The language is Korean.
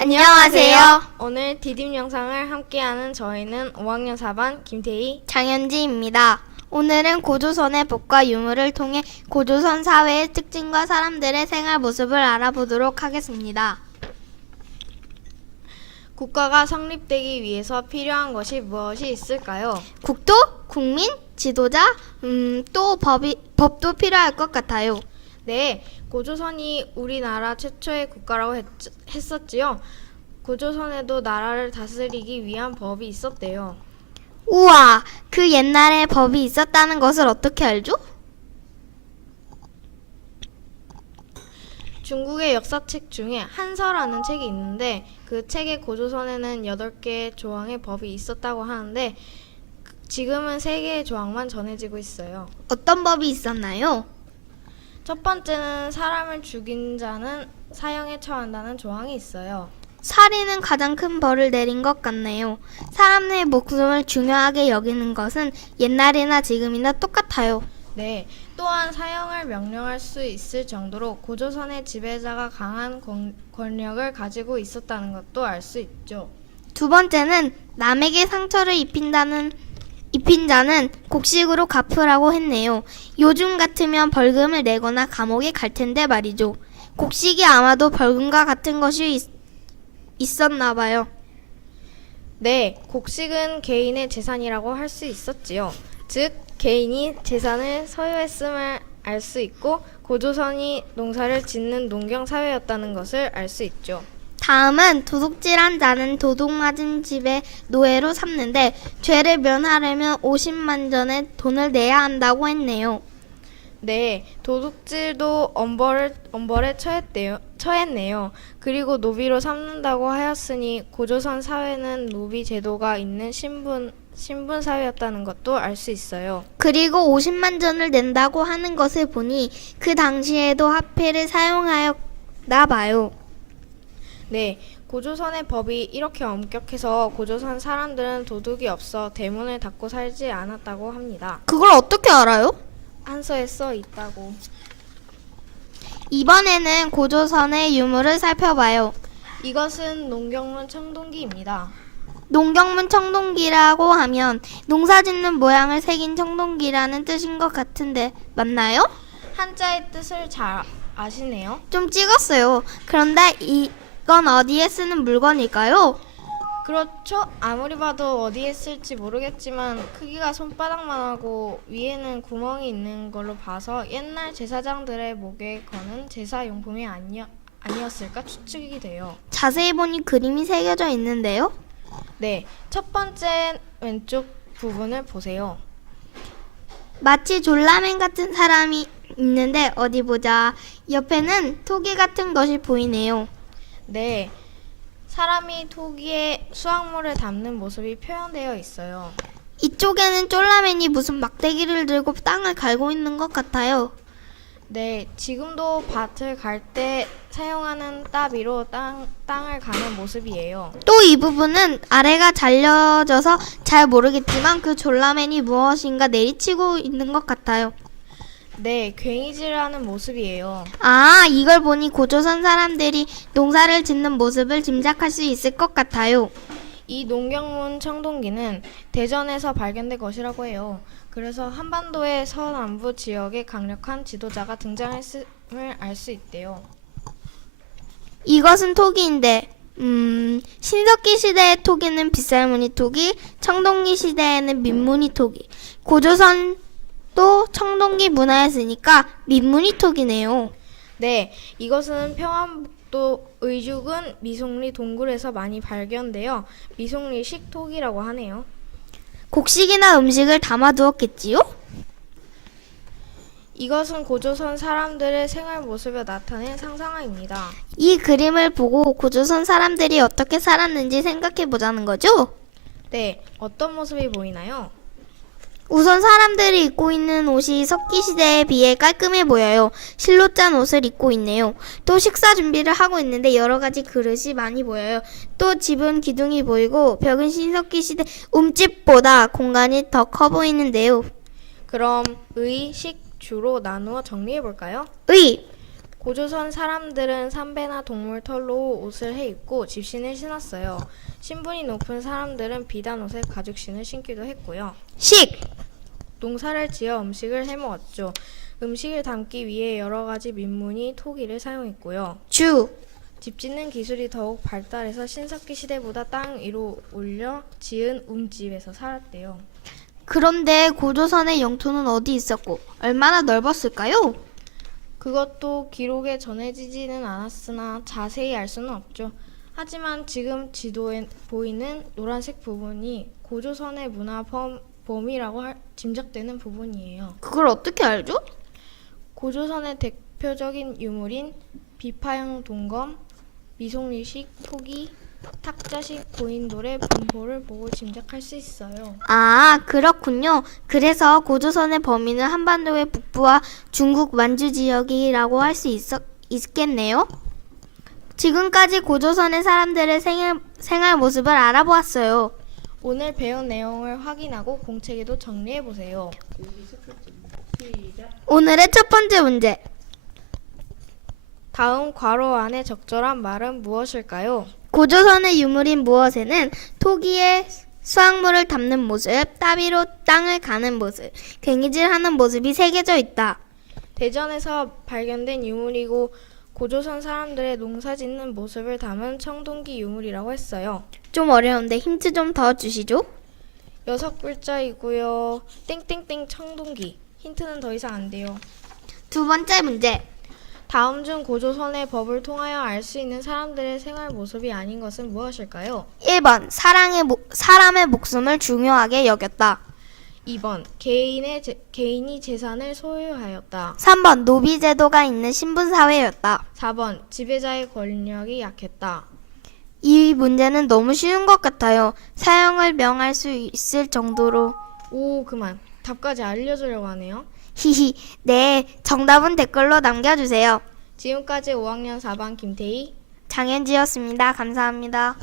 안녕하세요. 오늘 디딤 영상을 함께하는 저희는 5학년 4반 김태희, 장현지입니다. 오늘은 고조선의 법과 유물을 통해 고조선 사회의 특징과 사람들의 생활 모습을 알아보도록 하겠습니다. 국가가 성립되기 위해서 필요한 것이 무엇이 있을까요? 국도, 국민, 지도자, 또 법도 필요할 것 같아요. 네, 고조선이 우리나라 최초의 국가라고 했었지요. 고조선에도 나라를 다스리기 위한 법이 있었대요. 우와, 그 옛날에 법이 있었다는 것을 어떻게 알죠? 중국의 역사책 중에 한서라는 책이 있는데 그 책의 고조선에는 8개의 조항의 법이 있었다고 하는데 지금은 3개의 조항만 전해지고 있어요. 어떤 법이 있었나요? 첫 번째는 사람을 죽인 자는 사형에 처한다는 조항이 있어요. 살인은 가장 큰 벌을 내린 것 같네요. 사람의 목숨을 중요하게 여기는 것은 옛날이나 지금이나 똑같아요. 네, 또한 사형을 명령할 수 있을 정도로 고조선의 지배자가 강한 권력을 가지고 있었다는 것도 알 수 있죠. 두 번째는 남에게 상처를 입힌 자는 곡식으로 갚으라고 했네요. 요즘 같으면 벌금을 내거나 감옥에 갈 텐데 말이죠. 곡식이 아마도 벌금과 같은 것이 있었나 봐요. 네, 곡식은 개인의 재산이라고 할 수 있었지요. 즉, 개인이 재산을 소유했음을 알 수 있고 고조선이 농사를 짓는 농경 사회였다는 것을 알 수 있죠. 다음은 도둑질한 자는 도둑 맞은 집의 노예로 삼는데 죄를 면하려면 50만 전의 돈을 내야 한다고 했네요. 네, 도둑질도 엄벌에 처했네요. 그리고 노비로 삼는다고 하였으니 고조선 사회는 노비 제도가 있는 신분 사회였다는 것도 알 수 있어요. 그리고 50만 전을 낸다고 하는 것을 보니 그 당시에도 화폐를 사용하였나 봐요. 네, 고조선의 법이 이렇게 엄격해서 고조선 사람들은 도둑이 없어 대문을 닫고 살지 않았다고 합니다. 그걸 어떻게 알아요? 한서에 써 있다고. 이번에는 고조선의 유물을 살펴봐요. 이것은 농경문 청동기입니다. 농경문 청동기라고 하면 농사짓는 모양을 새긴 청동기라는 뜻인 것 같은데 맞나요? 한자의 뜻을 잘 아시네요. 좀 찍었어요. 그런데 이건 어디에 쓰는 물건일까요? 그렇죠. 아무리 봐도 어디에 쓸지 모르겠지만 크기가 손바닥만 하고 위에는 구멍이 있는 걸로 봐서 옛날 제사장들의 목에 거는 제사용품이 아니었을까 추측이 돼요. 자세히 보니 그림이 새겨져 있는데요. 네, 첫 번째 왼쪽 부분을 보세요. 마치 졸라맨 같은 사람이 있는데 어디 보자. 옆에는 토기 같은 것이 보이네요. 네, 사람이 토기에 수확물을 담는 모습이 표현되어 있어요. 이쪽에는 졸라맨이 무슨 막대기를 들고 땅을 갈고 있는 것 같아요. 네, 지금도 밭을 갈 때 사용하는 따비로 땅을 가는 모습이에요. 또 이 부분은 아래가 잘려져서 잘 모르겠지만 그 졸라맨이 무엇인가 내리치고 있는 것 같아요. 네, 괭이질하는 모습이에요. 아, 이걸 보니 고조선 사람들이 농사를 짓는 모습을 짐작할 수 있을 것 같아요. 이 농경문 청동기는 대전에서 발견된 것이라고 해요. 그래서 한반도의 서남부 지역에 강력한 지도자가 등장했음을 알 수 있대요. 이것은 토기인데 신석기 시대의 토기는 빗살무늬 토기, 청동기 시대에는 민무늬 토기, 고조선도 청동기 문화였으니까 민무늬 토기네요. 네, 이것은 평안북도 의죽은 미송리 동굴에서 많이 발견되어 미송리식 토기라고 하네요. 곡식이나 음식을 담아두었겠지요? 이것은 고조선 사람들의 생활 모습을 나타낸 상상화입니다. 이 그림을 보고 고조선 사람들이 어떻게 살았는지 생각해 보자는 거죠? 네, 어떤 모습이 보이나요? 우선 사람들이 입고 있는 옷이 석기 시대에 비해 깔끔해 보여요. 실로 짠 옷을 입고 있네요. 또 식사 준비를 하고 있는데 여러 가지 그릇이 많이 보여요. 또 집은 기둥이 보이고 벽은 신석기 시대 움집보다 공간이 더 커 보이는데요. 그럼 의, 식, 주로 나누어 정리해 볼까요? 의! 고조선 사람들은 삼배나 동물 털로 옷을 해입고 집신을 신었어요. 신분이 높은 사람들은 비단 옷에 가죽신을 신기도 했고요. 식! 농사를 지어 음식을 해먹었죠. 음식을 담기 위해 여러 가지 민문이 토기를 사용했고요. 주! 집 짓는 기술이 더욱 발달해서 신석기 시대보다 땅 위로 올려 지은 움집에서 살았대요. 그런데 고조선의 영토는 어디 있었고 얼마나 넓었을까요? 그것도 기록에 전해지지는 않았으나 자세히 알 수는 없죠. 하지만 지금 지도에 보이는 노란색 부분이 고조선의 문화 범위라고 짐작되는 부분이에요. 그걸 어떻게 알죠? 고조선의 대표적인 유물인 비파형 동검, 미송리식 토기, 탁자식 고인돌의 분포를 보고 짐작할 수 있어요. 아, 그렇군요. 그래서 고조선의 범위는 한반도의 북부와 중국 만주 지역이라고 할 수 있겠네요. 지금까지 고조선의 사람들의 생활 모습을 알아보았어요. 오늘 배운 내용을 확인하고 공책에도 정리해 보세요. 오늘의 첫 번째 문제. 다음 괄호 안에 적절한 말은 무엇일까요? 고조선의 유물인 무엇에는 토기에 수확물을 담는 모습, 따비로 땅을 가는 모습, 괭이질하는 모습이 새겨져 있다. 대전에서 발견된 유물이고 고조선 사람들의 농사 짓는 모습을 담은 청동기 유물이라고 했어요. 좀 어려운데 힌트 좀 더 주시죠. 6글자이고요. 땡땡땡 청동기. 힌트는 더 이상 안 돼요. 두 번째 문제. 다음 중 고조선의 법을 통하여 알 수 있는 사람들의 생활 모습이 아닌 것은 무엇일까요? 1번 사람의 목숨을 중요하게 여겼다. 2번 개인이 재산을 소유하였다. 3번 노비 제도가 있는 신분 사회였다. 4번 지배자의 권력이 약했다. 이 문제는 너무 쉬운 것 같아요. 사형을 명할 수 있을 정도로. 오, 그만. 답까지 알려주려고 하네요. 히히. 네, 정답은 댓글로 남겨주세요. 지금까지 5학년 4반 김태희 장현지였습니다. 감사합니다.